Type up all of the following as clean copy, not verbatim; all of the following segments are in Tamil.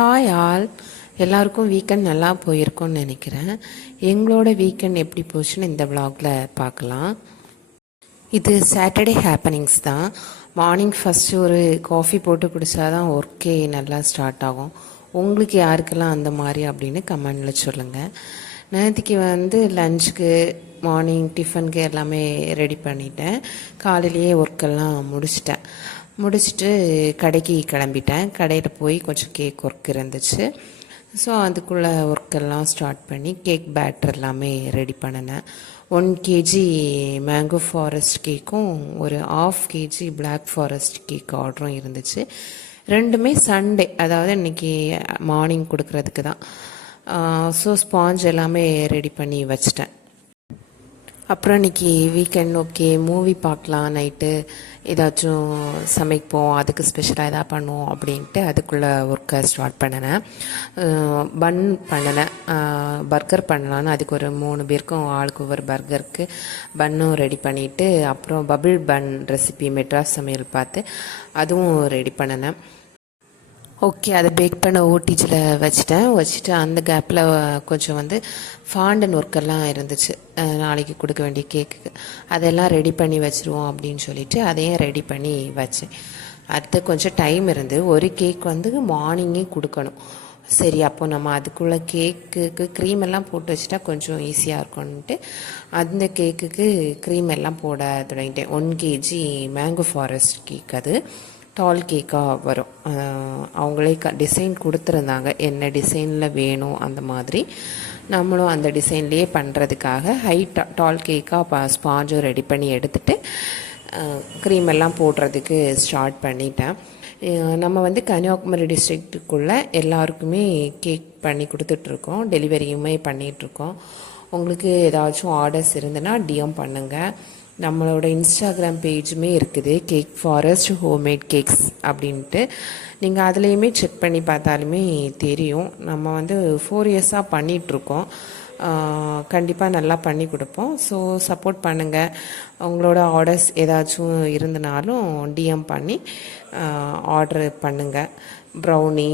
ஹாய் ஆல், எல்லாருக்கும் வீக்கெண்ட் நல்லா போயிருக்கோன்னு நினைக்கிறேன். எங்களோட வீக்கெண்ட் எப்படி போச்சுன்னு இந்த விலாகில் பார்க்கலாம். இது சாட்டர்டே ஹேப்பனிங்ஸ் தான். மார்னிங் ஃபஸ்ட்டு ஒரு காஃபி போட்டு குடித்தாதான் ஒர்க்கே நல்லா ஸ்டார்ட் ஆகும். உங்களுக்கு யாருக்கெல்லாம் அந்த மாதிரி அப்படின்னு கமெண்டில் சொல்லுங்கள். நேற்றுக்கு லஞ்சுக்கு மார்னிங் டிஃபனுக்கு எல்லாமே ரெடி பண்ணிட்டேன். காலையிலேயே ஒர்க்கெல்லாம் முடிச்சுட்டு கடைக்கு கிளம்பிட்டேன். கடையில் போய் கொஞ்சம் கேக் ஒர்க் இருந்துச்சு. ஸோ அதுக்குள்ளே ஒர்க்கெல்லாம் ஸ்டார்ட் பண்ணி கேக் பேட்டர் எல்லாமே ரெடி பண்ணினேன். 1 kg மேங்கோ ஃபாரஸ்ட் கேக்கும் ஒரு 1/2 kg பிளாக் ஃபாரஸ்ட் கேக் ஆர்டரும் இருந்துச்சு. ரெண்டுமே சண்டே, அதாவது இன்றைக்கி மார்னிங் கொடுக்கறதுக்கு தான். ஸோ ஸ்பாஞ்ச் எல்லாமே ரெடி பண்ணி வச்சிட்டேன். அப்புறம் இன்றைக்கி வீக்கெண்ட் ஓகே, மூவி பார்க்கலாம், நைட்டு ஏதாச்சும் சமைப்போம், அதுக்கு ஸ்பெஷலாக எதாவது பண்ணுவோம் அப்படின்ட்டு அதுக்குள்ளே ஒர்க்கை ஸ்டார்ட் பண்ணினேன். பன் பண்ணினேன், பர்கர் பண்ணலான்னு அதுக்கு ஒரு 3 பேருக்கும் ஆளுக்கு ஒவ்வொரு பர்கருக்கு பன்னும் ரெடி பண்ணிவிட்டு, அப்புறம் பபிள் பன் ரெசிபி மெட்ராஸ் சமையல் பார்த்து அதுவும் ரெடி பண்ணினேன். ஓகே, அதை பேக் பண்ண ஓடிஜியில் வச்சுட்டு அந்த கேப்பில் கொஞ்சம் ஃபாண்டன் ஒர்க்கெல்லாம் இருந்துச்சு, நாளைக்கு கொடுக்க வேண்டிய கேக்குக்கு. அதெல்லாம் ரெடி பண்ணி வச்சுருவோம் அப்படின்னு சொல்லிட்டு அதையும் ரெடி பண்ணி வச்சேன். அடுத்து கொஞ்சம் டைம் இருந்து ஒரு கேக் மார்னிங்கே கொடுக்கணும். சரி, அப்போ நம்ம அதுக்குள்ளே கேக்குக்கு க்ரீம் எல்லாம் போட்டு வச்சுட்டா கொஞ்சம் ஈஸியாக இருக்கும்ன்ட்டு அந்த கேக்குக்கு க்ரீம் எல்லாம் போட தொடங்கிட்டேன். 1 kg மேங்கோ ஃபாரஸ்ட் கேக், அது டால் கேக்காக வரும். அவங்களே டிசைன் கொடுத்துருந்தாங்க, என்ன டிசைனில் வேணும் அந்த மாதிரி. நம்மளும் அந்த டிசைன்லேயே பண்ணுறதுக்காக டால் கேக்காக ஸ்பாஞ்சும் ரெடி பண்ணி எடுத்துகிட்டு க்ரீம் எல்லாம் போடுறதுக்கு ஸ்டார்ட் பண்ணிட்டேன். நம்ம கன்னியாகுமரி டிஸ்ட்ரிக்ட்டுக்குள்ளே எல்லாருக்குமே கேக் பண்ணி கொடுத்துட்ருக்கோம், டெலிவரியுமே பண்ணிகிட்ருக்கோம். உங்களுக்கு ஏதாச்சும் ஆர்டர்ஸ் இருந்ததுன்னா டிஎம் பண்ணுங்கள். நம்மளோட இன்ஸ்டாகிராம் பேஜுமே இருக்குது, கேக் ஃபாரஸ்ட் ஹோம்மேட் கேக்ஸ் அப்படின்ட்டு. நீங்கள் அதுலேயுமே செக் பண்ணி பார்த்தாலுமே தெரியும். நம்ம 4 இயர்ஸாக பண்ணிகிட்ருக்கோம். கண்டிப்பாக நல்லா பண்ணி கொடுப்போம். ஸோ சப்போர்ட் பண்ணுங்கள். உங்களோட ஆர்டர்ஸ் ஏதாச்சும் இருந்தனாலும் டிஎம் பண்ணி ஆர்டர் பண்ணுங்கள். ப்ரௌனி,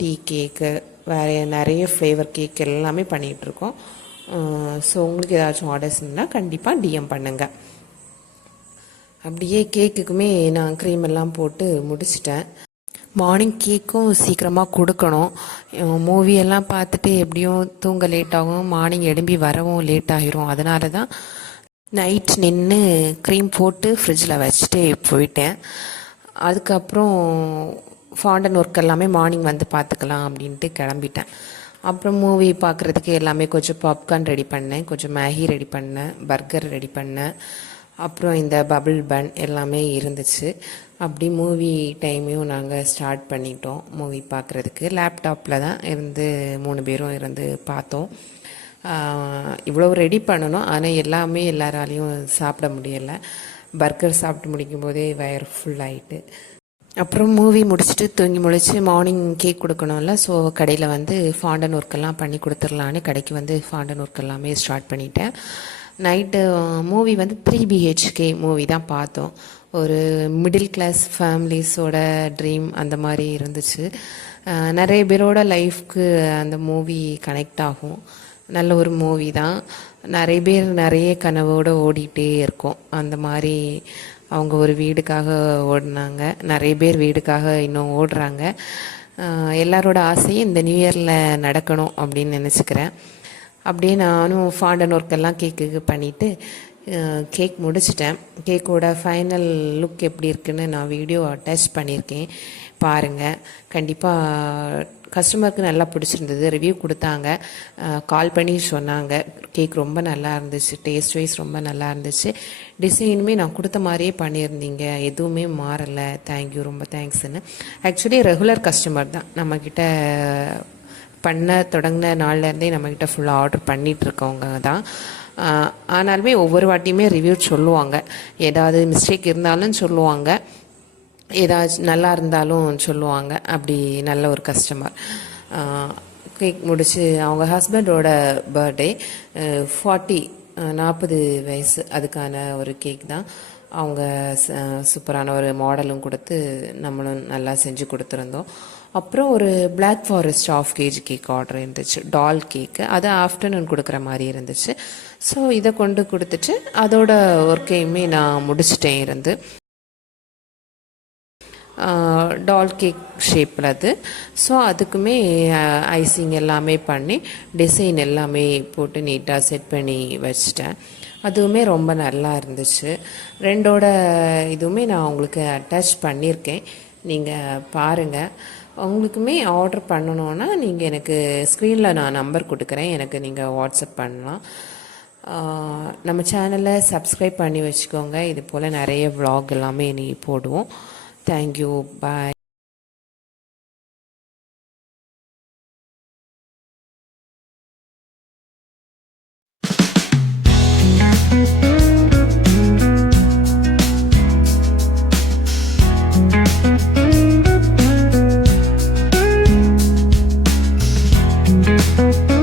டீ கேக்கு, வேறு நிறைய ஃப்ளேவர் கேக் எல்லாமே பண்ணிகிட்ருக்கோம். ஸோ உங்களுக்கு ஏதாச்சும் ஆர்டர்ஸ் இருந்தால் கண்டிப்பாக டிஎம் பண்ணுங்கள். அப்படியே கேக்குக்குமே நான் க்ரீம் எல்லாம் போட்டு முடிச்சிட்டேன். மார்னிங் கேக்கும் சீக்கிரமாக கொடுக்கணும். மூவியெல்லாம் பார்த்துட்டு எப்படியும் தூங்க லேட் ஆகும், மார்னிங் எழும்பி வரவும் லேட் ஆகிரும். அதனால தான் நைட் நின்று க்ரீம் போட்டு ஃப்ரிட்ஜில் வச்சுட்டு போயிட்டேன். அதுக்கப்புறம் ஃபாண்டன் ஒர்க் எல்லாமே மார்னிங் பார்த்துக்கலாம் அப்படின்ட்டு கிளம்பிட்டேன். அப்புறம் மூவி பார்க்குறதுக்கு எல்லாமே கொஞ்சம் பாப்கார்ன் ரெடி பண்ணேன், கொஞ்சம் மேகி ரெடி பண்ணேன், பர்கர் ரெடி பண்ணேன், அப்புறம் இந்த பபிள் பன் எல்லாமே இருந்துச்சு. அப்படி மூவி டைமையும் நாங்கள் ஸ்டார்ட் பண்ணிட்டோம். மூவி பார்க்குறதுக்கு லேப்டாப்பில் தான் 3 பேரும் இருந்து பார்த்தோம். இவ்வளோ ரெடி பண்ணணும், ஆனால் எல்லாமே எல்லாராலையும் சாப்பிட முடியலை. பர்கர் சாப்பிட்டு முடிக்கும் போதே வயர் ஃபுல் ஆகிட்டு. அப்புறம் மூவி முடிச்சுட்டு தூங்கி முழிச்சு மார்னிங் கேக் கொடுக்கணும்ல. ஸோ கடையில் ஃபாண்டன் ஒர்க்கெல்லாம் பண்ணி கொடுத்துடலான்னு கடைக்கு ஃபாண்டன் ஒர்க் எல்லாமே ஸ்டார்ட் பண்ணிட்டேன். நைட்டு மூவி 3 BHK மூவி தான் பார்த்தோம். ஒரு மிடில் கிளாஸ் ஃபேமிலிஸோட ட்ரீம் அந்த மாதிரி இருந்துச்சு. நிறைய பேரோட லைஃப்க்கு அந்த மூவி கனெக்ட் ஆகும். நல்ல ஒரு மூவி தான். நிறைய பேர் நிறைய கனவோடு ஓடிட்டே இருக்கோம். அந்த மாதிரி அவங்க ஒரு வீடுக்காக ஓடினாங்க, நிறைய பேர் வீடுக்காக இன்னும் ஓடுறாங்க. எல்லாரோட ஆசையும் இந்த நியூ இயரில் நடக்கணும் அப்படின்னு நினச்சிக்கிறேன். அப்படியே நானும் ஃபாண்டன் ஒர்க்கெல்லாம் கேக்கு பண்ணிவிட்டு கேக் முடிச்சிட்டேன். கேக்கோட ஃபைனல் லுக் எப்படி இருக்குன்னு நான் வீடியோ அட்டாச் பண்ணியிருக்கேன், பாருங்கள். கண்டிப்பாக கஸ்டமருக்கு நல்லா பிடிச்சிருந்தது, ரிவ்யூ கொடுத்தாங்க, கால் பண்ணி சொன்னாங்க. கேக் ரொம்ப நல்லா இருந்துச்சு, டேஸ்ட் வைஸ் ரொம்ப நல்லா இருந்துச்சு, டிசைனுமே நான் கொடுத்த மாதிரியே பண்ணியிருந்தீங்க, எதுவுமே மாறலை, தேங்க்யூ, ரொம்ப தேங்க்ஸ்ன்னு. ஆக்சுவலி ரெகுலர் கஸ்டமர் தான், நம்மக்கிட்ட தொடங்கின நாள்லேருந்தே நம்மக்கிட்ட ஃபுல்லாக ஆர்டர் பண்ணிகிட்ருக்கவங்க தான். ஆனாலுமே ஒவ்வொரு வாட்டியுமே ரிவ்யூ சொல்லுவாங்க, ஏதாவது மிஸ்டேக் இருந்தாலும் சொல்லுவாங்க, ஏதாச்சும் நல்லா இருந்தாலும் சொல்லுவாங்க. அப்படி நல்ல ஒரு கஸ்டமர். கேக் முடித்து அவங்க ஹஸ்பண்டோட பர்த்டே, 40 வயசு, அதுக்கான ஒரு கேக் தான். அவங்க சூப்பரான ஒரு மாடலும் கொடுத்து நம்மளும் நல்லா செஞ்சு கொடுத்துருந்தோம். அப்புறம் ஒரு black forest of KG cake order இருந்துச்சு, டால் கேக்கு. அது ஆஃப்டர்நூன் கொடுக்குற மாதிரி இருந்துச்சு. ஸோ இதை கொண்டு கொடுத்துட்டு அதோட ஒர்க்கையுமே நான் முடிச்சிட்டேன் இருந்து. டால் கேக் ஷேப்பில் அது. ஸோ அதுக்குமே ஐசிங் எல்லாமே பண்ணி டிசைன் எல்லாமே போட்டு நீட்டாக செட் பண்ணி வச்சிட்டேன். அதுவுமே ரொம்ப நல்லா இருந்துச்சு. ரெண்டோட இதுவுமே நான் உங்களுக்கு அட்டாச் பண்ணியிருக்கேன், நீங்கள் பாருங்கள். உங்களுக்குமே ஆர்டர் பண்ணணுன்னா நீங்கள் எனக்கு ஸ்க்ரீனில் நான் நம்பர் கொடுக்குறேன், எனக்கு நீங்கள் வாட்ஸ்அப் பண்ணலாம். நம்ம சேனலை சப்ஸ்கிரைப் பண்ணி வச்சுக்கோங்க. இது போல் நிறைய vlog எல்லாமே நீ போடுவோம். Thank you, bye. Thank you.